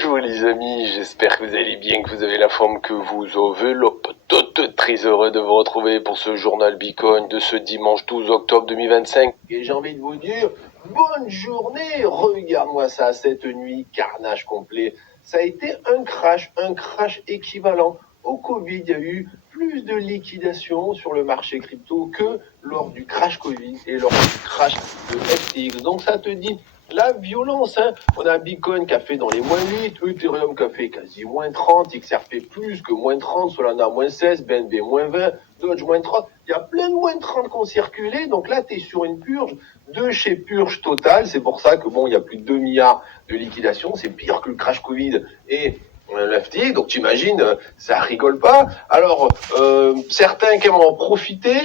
Bonjour les amis, j'espère que vous allez bien, que vous avez la forme que vous enveloppe. Très heureux de vous retrouver pour ce journal Bitcoin de ce dimanche 12 octobre 2025. Et j'ai envie de vous dire, bonne journée, regarde-moi ça, cette nuit, carnage complet. Ça a été un crash équivalent au Covid. Il y a eu plus de liquidation sur le marché crypto que lors du crash Covid et lors du crash de FTX. Donc ça te dit la violence, hein. On a Bitcoin qui a fait dans les moins 8, Ethereum qui a fait quasi moins 30, XRP plus que moins 30, Solana moins 16, BNB moins 20, Doge moins 30. Il y a plein de moins de 30 qui ont circulé. Donc là, tu es sur une purge de chez purge totale. C'est pour ça que bon, il y a plus de 2 milliards de liquidation. C'est pire que le crash Covid et l'FTX. Donc t'imagines, ça rigole pas. Alors, certains qui aiment en profiter...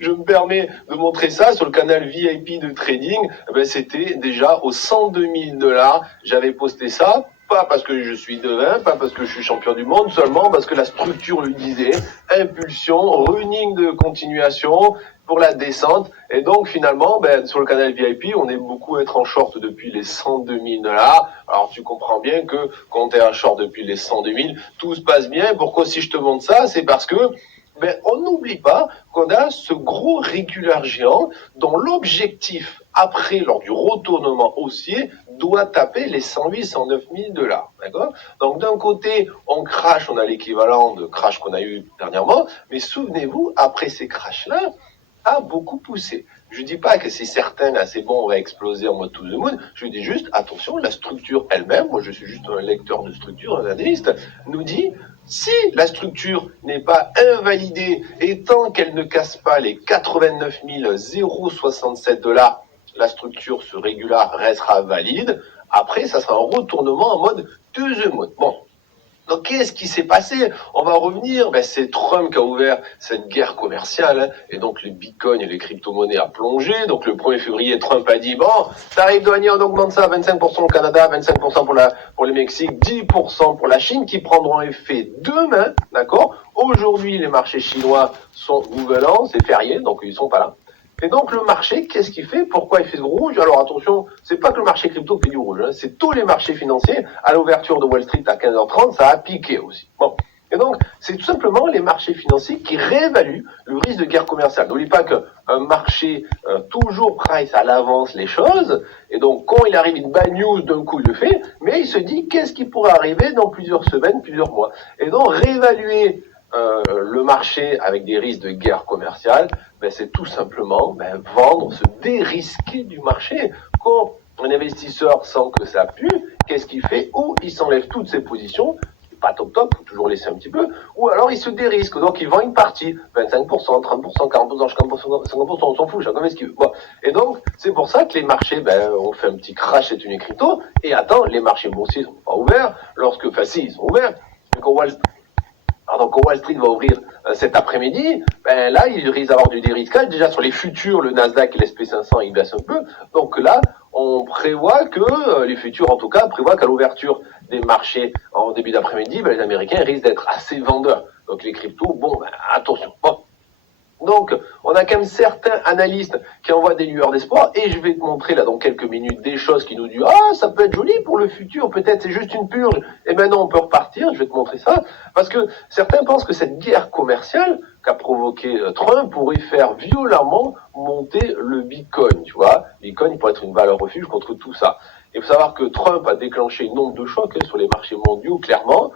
Je me permets de montrer ça sur le canal VIP de trading. C'était déjà aux 102 000 $. J'avais posté ça, pas parce que je suis devin, pas parce que je suis champion du monde, seulement parce que la structure le disait. Impulsion, running de continuation pour la descente. Et donc finalement, sur le canal VIP, on est beaucoup à être en short depuis les 102 000 $. Alors tu comprends bien que quand tu es en short depuis les 102 000, tout se passe bien. Pourquoi si je te montre ça, c'est parce que on n'oublie pas qu'on a ce gros régulaire géant dont l'objectif, après, lors du retournement haussier, doit taper les 108 109 000 $. D'accord ? Donc d'un côté, on crash, on a l'équivalent de crash qu'on a eu dernièrement, mais souvenez-vous, après ces crashs-là, a beaucoup poussé. Je dis pas que c'est certain, là, c'est bon, on va exploser en mode to the moon. Je dis juste, attention, la structure elle-même, moi je suis juste un lecteur de structure, un analyste, nous dit, si la structure n'est pas invalidée et tant qu'elle ne casse pas les 89 067 $, la structure, ce régular, restera valide. Après, ça sera un retournement en mode to the moon. Bon. Donc, qu'est-ce qui s'est passé? On va revenir. C'est Trump qui a ouvert cette guerre commerciale, hein, et donc le Bitcoin et les crypto-monnaies a plongé. Donc, le 1er février, Trump a dit, bon, tarif douanier, on augmente ça, 25% au Canada, 25% pour le Mexique, 10% pour la Chine, qui prendront effet demain, d'accord? Aujourd'hui, les marchés chinois sont nouvel an, c'est férié, donc ils sont pas là. Et donc le marché, qu'est-ce qu'il fait? Pourquoi il fait du rouge? Alors attention, c'est pas que le marché crypto fait du rouge, hein, c'est tous les marchés financiers. À l'ouverture de Wall Street à 15h30, ça a piqué aussi. Bon. Et donc, c'est tout simplement les marchés financiers qui réévaluent le risque de guerre commerciale. N'oublie pas qu'un marché toujours price à l'avance les choses, et donc quand il arrive une bad news, d'un coup il le fait, mais il se dit qu'est-ce qui pourrait arriver dans plusieurs semaines, plusieurs mois. Et donc réévaluer le marché avec des risques de guerre commerciale, c'est tout simplement vendre, se dérisquer du marché. Quand un investisseur sent que ça pue, qu'est-ce qu'il fait? Ou il s'enlève toutes ses positions, pas top, faut toujours laisser un petit peu, ou alors il se dérisque, donc il vend une partie, 25%, 30%, 40%, 50%, 50%, on s'en fout, chacun fait ce qu'il veut. Bon. Et donc, c'est pour ça que les marchés, on fait un petit crash cette une crypto, et attends, les marchés boursiers sont pas ouverts, si, ils sont ouverts, quand Wall Street va ouvrir cet après-midi, là, il risque d'avoir du dérisquage. Déjà, sur les futurs, le Nasdaq et l'SP500, ils baissent un peu. Donc là, on prévoit que, les futurs en tout cas, prévoient qu'à l'ouverture des marchés en début d'après-midi, les Américains risquent d'être assez vendeurs. Donc les cryptos, attention. Bon. Donc, on a quand même certains analystes qui envoient des lueurs d'espoir, et je vais te montrer là dans quelques minutes des choses qui nous disent « Ah, ça peut être joli pour le futur, peut-être c'est juste une purge, et maintenant on peut repartir », je vais te montrer ça, parce que certains pensent que cette guerre commerciale qu'a provoqué Trump pourrait faire violemment monter le Bitcoin, tu vois. Bitcoin, il pourrait être une valeur refuge contre tout ça. Il faut savoir que Trump a déclenché un nombre de chocs sur les marchés mondiaux, clairement.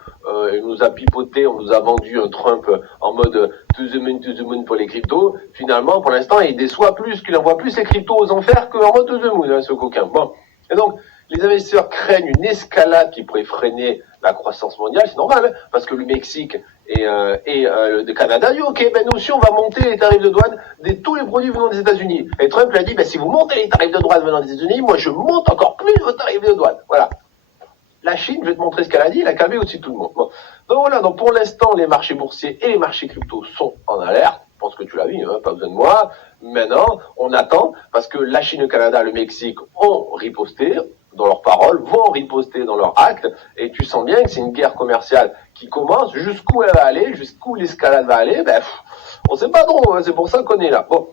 Il nous a pipoté, on nous a vendu un Trump en mode to the moon pour les cryptos. Finalement, pour l'instant, il déçoit plus, qu'il envoie plus les cryptos aux enfers qu'en mode to the moon, ce coquin. Bon. Et donc, les investisseurs craignent une escalade qui pourrait freiner la croissance mondiale, c'est normal, hein, parce que le Mexique et le Canada disent ok, nous aussi on va monter les tarifs de douane de tous les produits venant des États-Unis. Et Trump l'a dit, si vous montez les tarifs de douane venant des États-Unis, moi je monte encore plus vos tarifs de douane. Voilà. La Chine, je vais te montrer ce qu'elle a dit, elle a calmé aussi tout le monde. Bon. Donc voilà, donc pour l'instant, les marchés boursiers et les marchés crypto sont en alerte. Je pense que tu l'as vu, hein, pas besoin de moi. Maintenant, on attend, parce que la Chine, le Canada, le Mexique ont riposté dans leurs paroles, vont riposter dans leurs actes, et tu sens bien que c'est une guerre commerciale qui commence. Jusqu'où elle va aller, jusqu'où l'escalade va aller, on sait pas trop, hein, c'est pour ça qu'on est là. Bon.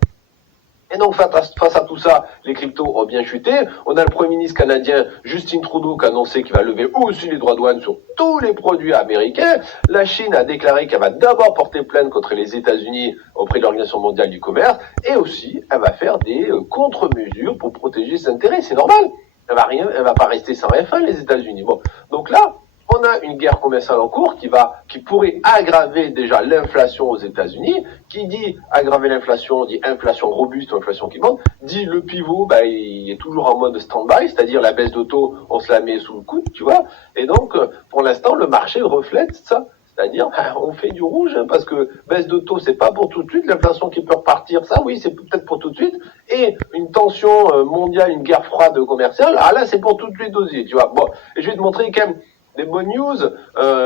Et donc, face à tout ça, les cryptos ont bien chuté. On a le Premier ministre canadien Justin Trudeau qui a annoncé qu'il va lever aussi les droits de douane sur tous les produits américains. La Chine a déclaré qu'elle va d'abord porter plainte contre les États-Unis auprès de l'Organisation mondiale du commerce. Et aussi, elle va faire des contre-mesures pour protéger ses intérêts. C'est normal. Elle va pas rester sans rien faire, les États-Unis. Bon. Donc là, on a une guerre commerciale en cours qui pourrait aggraver déjà l'inflation aux États-Unis. Qui dit aggraver l'inflation, dit inflation robuste, inflation qui monte, dit le pivot, il est toujours en mode stand-by, c'est-à-dire la baisse de taux, on se la met sous le coude, tu vois. Et donc, pour l'instant, le marché reflète ça. C'est-à-dire, on fait du rouge, parce que baisse de taux, c'est pas pour tout de suite, l'inflation qui peut repartir, ça oui, c'est peut-être pour tout de suite, et une tension mondiale, une guerre froide commerciale, là, c'est pour tout de suite aussi, tu vois. Bon, et je vais te montrer quand même des bonnes news,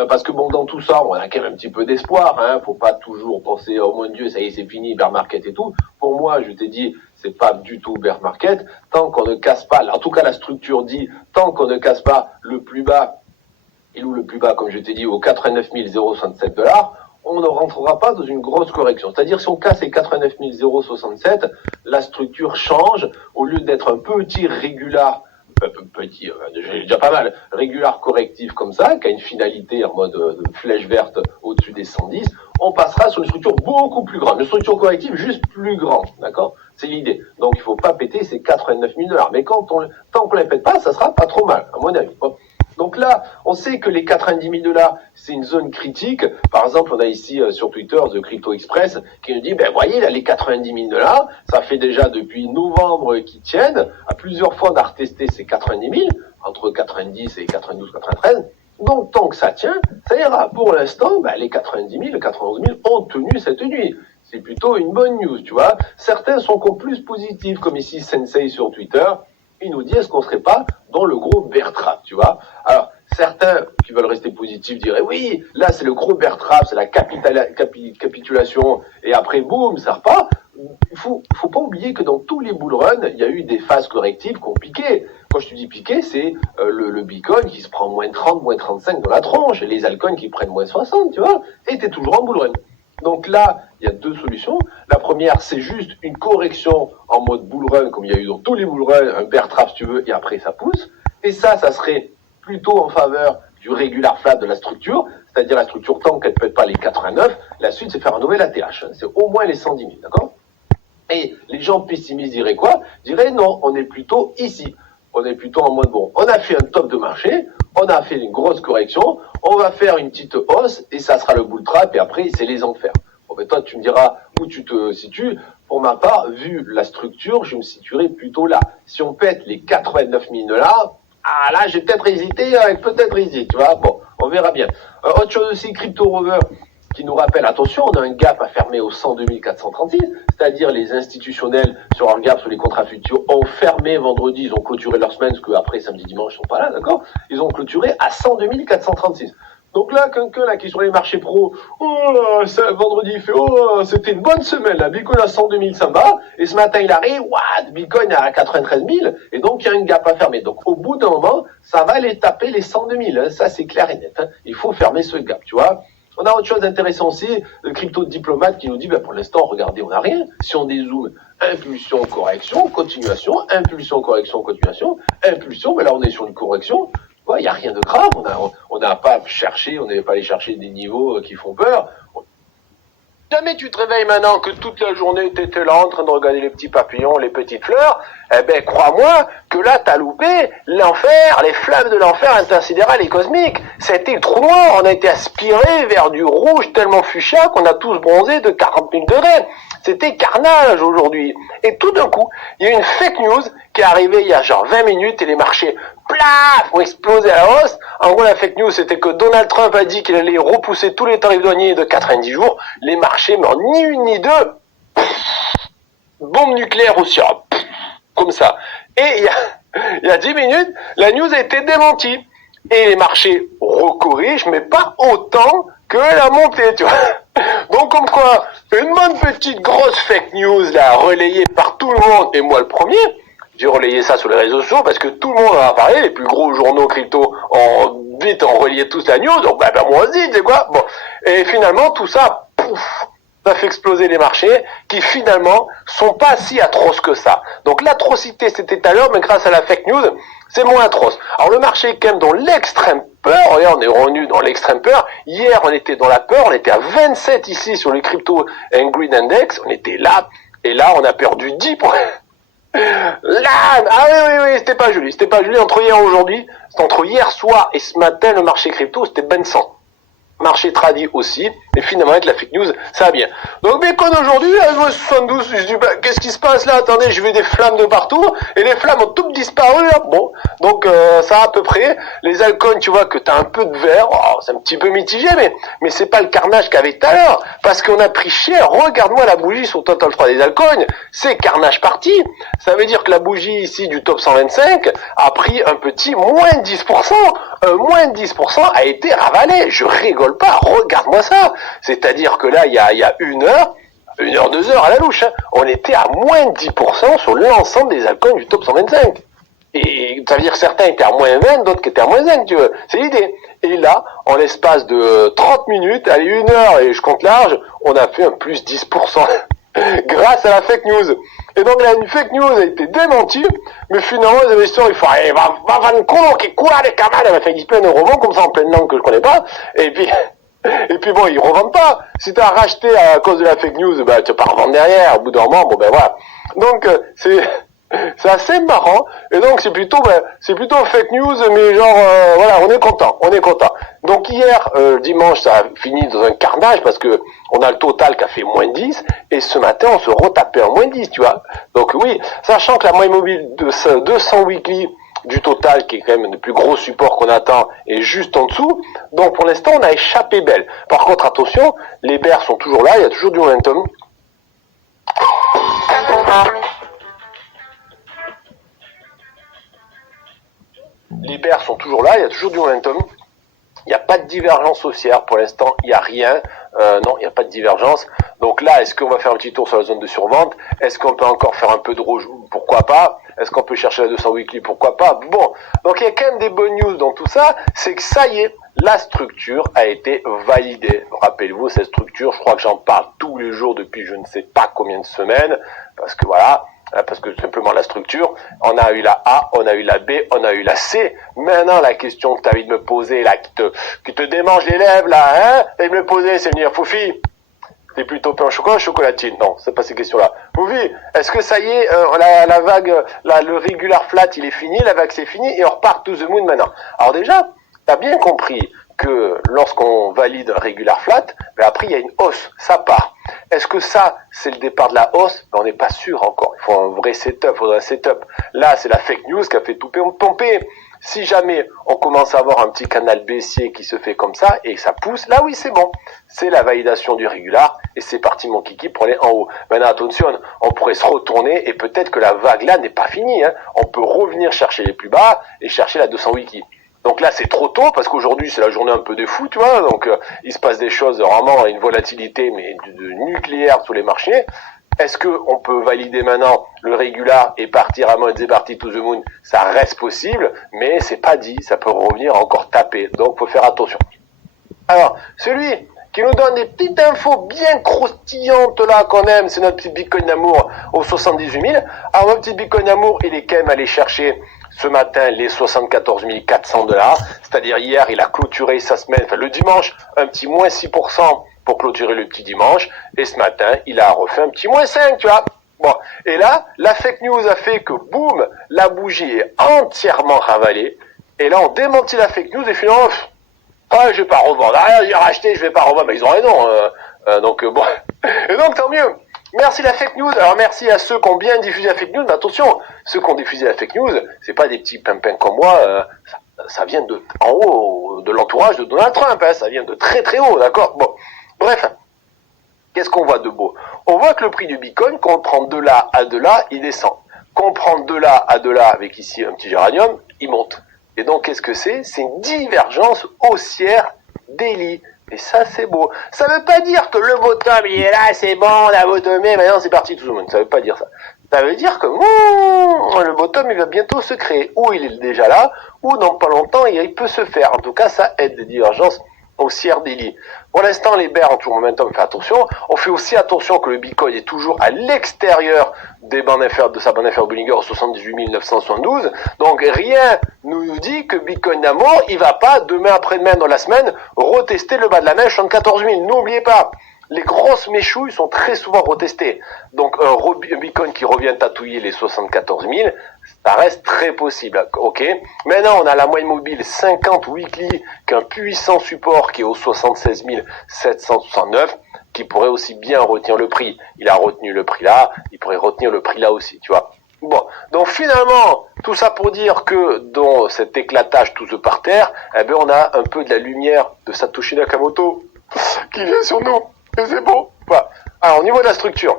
parce que bon, dans tout ça, on a quand même un petit peu d'espoir, faut pas toujours penser, oh mon Dieu, ça y est, c'est fini, bear market et tout. Pour moi, je t'ai dit, c'est pas du tout bear market, tant qu'on ne casse pas, en tout cas la structure dit, tant qu'on ne casse pas le plus bas, il ou le plus bas, comme je t'ai dit, aux 89 067 $, on ne rentrera pas dans une grosse correction. C'est-à-dire, si on casse les 89 067, la structure change, au lieu d'être un petit régular, j'ai déjà pas mal, régular correctif comme ça, qui a une finalité en mode de flèche verte au-dessus des 110, on passera sur une structure beaucoup plus grande, une structure corrective juste plus grande, d'accord? C'est l'idée. Donc il faut pas péter ces 89 000 $. Mais tant qu'on les pète pas, ça sera pas trop mal, à mon avis. Bon. Donc là, on sait que les 90 000 $, c'est une zone critique. Par exemple, on a ici sur Twitter The Crypto Express qui nous dit, voyez, là, les 90 000 $, ça fait déjà depuis novembre qu'ils tiennent. À plusieurs fois, on a retesté ces 90 000, entre 90 et 92, 93. Donc, tant que ça tient, ça ira. Pour l'instant, les 90 000, les 91 000 ont tenu cette nuit. C'est plutôt une bonne news, tu vois. Certains sont encore plus positifs, comme ici Sensei sur Twitter. Il nous dit, est-ce qu'on serait pas dans le gros bear trap, tu vois? Alors, certains qui veulent rester positifs diraient, oui, là, c'est le gros bear trap, c'est la capitulation, et après, boum, ça repart. Il faut pas oublier que dans tous les bull runs, il y a eu des phases correctives qui ont piqué. Quand je te dis piqué, c'est le Bitcoin qui se prend moins 30, moins 35 dans la tronche, et les altcoins qui prennent moins 60, tu vois, et t'es toujours en bull run. Donc là, il y a deux solutions. La première, c'est juste une correction en mode bull run, comme il y a eu dans tous les bull runs, un bear trap si tu veux, et après ça pousse. Et ça serait plutôt en faveur du regular flat de la structure, c'est-à-dire la structure tant qu'elle ne pète pas les 89, la suite c'est faire un nouvel ATH, c'est au moins les 110 000, d'accord? Et les gens pessimistes diraient quoi? Diraient non, on est plutôt ici. On est plutôt en mode, bon, on a fait un top de marché, on a fait une grosse correction, on va faire une petite hausse, et ça sera le bull trap, et après, c'est les enfers. Bon, toi, tu me diras où tu te situes. Pour ma part, vu la structure, je me situerai plutôt là. Si on pète les 89 000 $, là, j'ai peut-être hésité, tu vois. Bon, on verra bien. Autre chose aussi, Crypto Rover, qui nous rappelle, attention, on a un gap à fermer au 102 436, c'est-à-dire les institutionnels sur un gap sur les contrats futurs ont fermé vendredi, ils ont clôturé leur semaine, parce qu'après, samedi, dimanche, ils sont pas là, d'accord? Ils ont clôturé à 102 436. Donc là, quelqu'un là qui est sur les marchés pro, vendredi il fait, c'était une bonne semaine, là, Bitcoin à 102 500 $, et ce matin il arrive, Bitcoin à 93 000, et donc il y a une gap à fermer. Donc au bout d'un moment, ça va aller taper les 102 000, ça c'est clair et net. Il faut fermer ce gap, tu vois. On a autre chose d'intéressant aussi, le crypto diplomate qui nous dit, pour l'instant, regardez, on n'a rien. Si on dézoome, impulsion, correction, continuation, impulsion, correction, continuation, impulsion, là on est sur une correction. Il n'y a rien de grave, on n'a pas cherché, on n'avait pas allé chercher des niveaux qui font peur. Jamais tu te réveilles maintenant que toute la journée tu étais là en train de regarder les petits papillons, les petites fleurs, crois-moi que là t'as loupé l'enfer, les flammes de l'enfer intersidéral et cosmique. C'était le trou noir, on a été aspiré vers du rouge tellement fuchsia qu'on a tous bronzé de 40 000 degrés. C'était carnage aujourd'hui. Et tout d'un coup, il y a une fake news qui est arrivée il y a genre 20 minutes et les marchés, plaf, ont explosé à la hausse. En gros, la fake news, c'était que Donald Trump a dit qu'il allait repousser tous les tarifs douaniers de 90 jours. Les marchés, mais en ni une ni deux, bombe nucléaire au sirop. Comme ça. Et il y a 10 minutes, la news a été démentie. Et les marchés recorrigent, mais pas autant que la montée, tu vois. Donc, comme quoi, une bonne petite grosse fake news, là, relayée par tout le monde, et moi le premier, j'ai relayé ça sur les réseaux sociaux parce que tout le monde en a parlé, les plus gros journaux crypto ont relayé tous la news, donc moi aussi, tu sais quoi. Bon. Et finalement, tout ça, pouf, ça fait exploser les marchés qui finalement sont pas si atroces que ça. Donc l'atrocité c'était tout à l'heure, mais grâce à la fake news, c'est moins atroce. Alors le marché est quand même dans l'extrême peur. Regarde, on est revenu dans l'extrême peur. Hier, on était dans la peur, on était à 27 ici sur le Crypto and Greed Index, on était là, et là on a perdu 10 points. Là, ah oui, c'était pas joli, entre hier et aujourd'hui, entre hier soir et ce matin, le marché crypto, c'était ben 100. Marché tradit aussi, et finalement avec la fake news, ça va bien. Donc Bitcoin aujourd'hui, à 72, je dis, qu'est-ce qui se passe là? Attendez, je vais des flammes de partout, et les flammes ont toutes disparu là. Bon, donc ça à peu près. Les altcoins, tu vois que t'as un peu de vert, oh, c'est un petit peu mitigé, mais c'est pas le carnage qu'il y avait tout à l'heure, parce qu'on a pris cher. Regarde-moi la bougie sur Total 3 des altcoins, c'est carnage parti. Ça veut dire que la bougie ici du top 125 a pris un petit moins de 10%. Moins de 10% a été ravalé. Je rigole pas, regarde-moi ça. C'est-à-dire que là, il y a une heure, 2 heures à la louche, hein, on était à moins de 10% sur l'ensemble des altcoins du top 125. Et ça veut dire que certains étaient à moins 20, d'autres qui étaient à moins 5, tu vois. C'est l'idée. Et là, en l'espace de 30 minutes, allez, 1 heure, et je compte large, on a fait un plus 10%. Grâce à la fake news. Et donc là, une fake news a été démentie, mais finalement, les investisseurs, ils font, va vendre quoi, les camarades, elle va faire plein de revends comme ça en pleine langue que je connais pas, et puis bon, ils revendent pas. Si t'as racheté à cause de la fake news, tu vas pas revendre derrière, au bout d'un moment, bon ben voilà. Donc, c'est assez marrant, et donc c'est plutôt fake news, mais genre voilà, on est content. Donc hier dimanche, ça a fini dans un carnage parce que on a le total qui a fait moins 10, et ce matin on se retapait en moins 10, tu vois. Donc oui, sachant que la moyenne mobile de 200 weekly du total, qui est quand même le plus gros support qu'on attend, est juste en dessous. Donc pour l'instant on a échappé belle. Par contre attention, les bears sont toujours là, il y a toujours du momentum. Les bears sont toujours là, il y a toujours du momentum. Il n'y a pas de divergence haussière pour l'instant, il n'y a rien. Non, il n'y a pas de divergence. Donc là, est-ce qu'on va faire un petit tour sur la zone de survente? Est-ce qu'on peut encore faire un peu de rouge? Pourquoi pas? Est-ce qu'on peut chercher la 200 weekly? Pourquoi pas? Bon, donc il y a quand même des bonnes news dans tout ça, c'est que ça y est, la structure a été validée. Rappelez-vous, cette structure, je crois que j'en parle tous les jours depuis je ne sais pas combien de semaines, parce que voilà, parce que simplement la structure, on a eu la A, on a eu la B, on a eu la C. Maintenant, la question que tu as envie de me poser, là, qui te démange les lèvres, là, hein, et de me poser, c'est venir, Foufi, t'es plutôt pain au chocolat, chocolatine? Non, c'est pas ces questions-là. Foufi, est-ce que ça y est, la vague, le regular flat, il est fini, la vague c'est fini, et on repart to the moon maintenant? Alors déjà, t'as bien compris que lorsqu'on valide un regular flat, ben après il y a une hausse, ça part. Est-ce que ça, c'est le départ de la hausse? Ben on n'est pas sûr encore. Il faut un vrai setup, il faudrait un setup. Là, c'est la fake news qui a fait tout pomper. Si jamais on commence à avoir un petit canal baissier qui se fait comme ça et que ça pousse, là oui c'est bon. C'est la validation du régular et c'est parti mon kiki pour aller en haut. Maintenant attention, on pourrait se retourner et peut-être que la vague là n'est pas finie. Hein. On peut revenir chercher les plus bas et chercher la 200 wiki. Donc là c'est trop tôt parce qu'aujourd'hui c'est la journée un peu de fou, tu vois. Donc il se passe des choses vraiment, une volatilité mais de nucléaire sur les marchés. Est-ce que on peut valider maintenant le régular et partir à mode c'est parti to the moon? Ça reste possible, mais c'est pas dit, ça peut revenir encore taper. Donc faut faire attention. Alors, celui qui nous donne des petites infos bien croustillantes là qu'on aime, c'est notre petit Bitcoin d'amour au 78 000. Alors notre petit Bitcoin d'amour, il est quand même allé chercher ce matin les 74 400 $. C'est-à-dire hier, il a clôturé sa semaine, enfin le dimanche, un petit moins 6% pour clôturer le petit dimanche. Et ce matin, il a refait un petit moins 5, tu vois. Bon. Et là, la fake news a fait que, boum, la bougie est entièrement ravalée. Et là, on démentit la fake news et finalement, je vais pas revendre. Ah, j'ai racheté, je vais pas revendre. Ils ont raison. Donc, bon. Et donc, tant mieux. Merci la fake news. Alors, merci à ceux qui ont bien diffusé la fake news. Mais attention, ceux qui ont diffusé la fake news, c'est pas des petits pimpins comme moi. Ça vient de en haut de l'entourage de Donald Trump. Hein, ça vient de très très haut, d'accord. Bon. Bref. Qu'est-ce qu'on voit de beau? On voit que le prix du Bitcoin, quand on prend de là à de là, il descend. Quand on prend de là à de là, avec ici un petit géranium, il monte. Et donc, qu'est-ce que c'est? C'est une divergence haussière daily. Et ça, c'est beau. Ça veut pas dire que le bottom, il est là, c'est bon, on a bottomé, maintenant c'est parti tout le monde. Ça veut pas dire ça. Ça veut dire que le bottom, il va bientôt se créer. Ou il est déjà là, ou dans pas longtemps, il peut se faire. En tout cas, ça aide des divergences haussière daily. Pour l'instant, les bears ont toujours momentum, fait attention. On fait aussi attention que le Bitcoin est toujours à l'extérieur des bandes inférieures, de sa bande inférieure Bollinger au 78 972. Donc rien nous dit que Bitcoin d'amour, il va pas demain après-demain dans la semaine retester le bas de la neige 74 000. N'oubliez pas, les grosses méchouilles sont très souvent retestées. Donc un Bitcoin qui revient tatouiller les 74 000, ça reste très possible. Ok. Maintenant, on a la moyenne mobile 50 weekly, qu'un puissant support qui est au 76 769, qui pourrait aussi bien retenir le prix. Il a retenu le prix là, il pourrait retenir le prix là aussi, tu vois. Bon, donc finalement, tout ça pour dire que dans cet éclatage tout ce par terre, eh ben on a un peu de la lumière de Satoshi Nakamoto qui vient sur nous. Et c'est beau. Voilà. Alors, au niveau de la structure,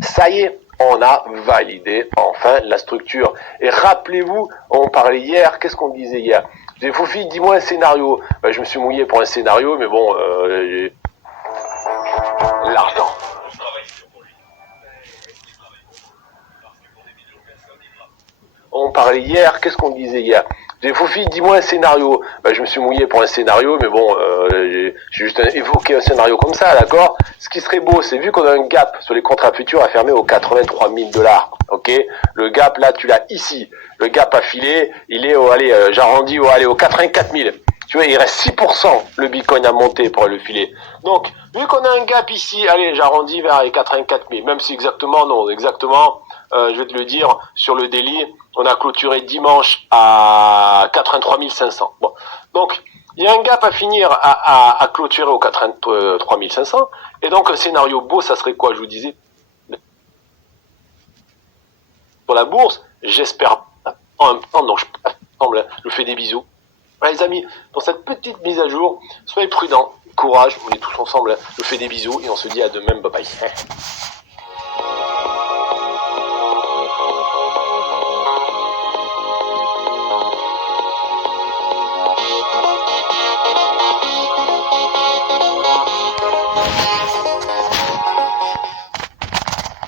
ça y est, on a validé enfin la structure. Et rappelez-vous, on parlait hier, qu'est-ce qu'on disait hier? Je disais, Fofi, dis-moi un scénario. Ben, je me suis mouillé pour un scénario, mais bon, l'argent. On parlait hier, qu'est-ce qu'on disait hier? J'ai Fofi, dis-moi un scénario. Ben, je me suis mouillé pour un scénario, mais bon, j'ai juste évoqué un scénario comme ça, d'accord? Ce qui serait beau, c'est vu qu'on a un gap sur les contrats futurs à fermer aux 83 000 $, ok? Le gap, là, tu l'as ici. Le gap à filer, il est au, allez, j'arrondis aux 84 000. Tu vois, il reste 6%, le Bitcoin à monter pour le filer. Donc, vu qu'on a un gap ici, allez, j'arrondis vers les 84 000, même si exactement, non, exactement, je vais te le dire, sur le daily, on a clôturé dimanche à 83 500. Bon. Donc, il y a un gap à finir à clôturer au 83 500. Et donc, un scénario beau, ça serait quoi, je vous disais? Pour la bourse, j'espère en même temps, donc je vous fais des bisous. Voilà, les amis, dans cette petite mise à jour, soyez prudents, courage, on est tous ensemble, je vous fais des bisous et on se dit à demain, bye bye.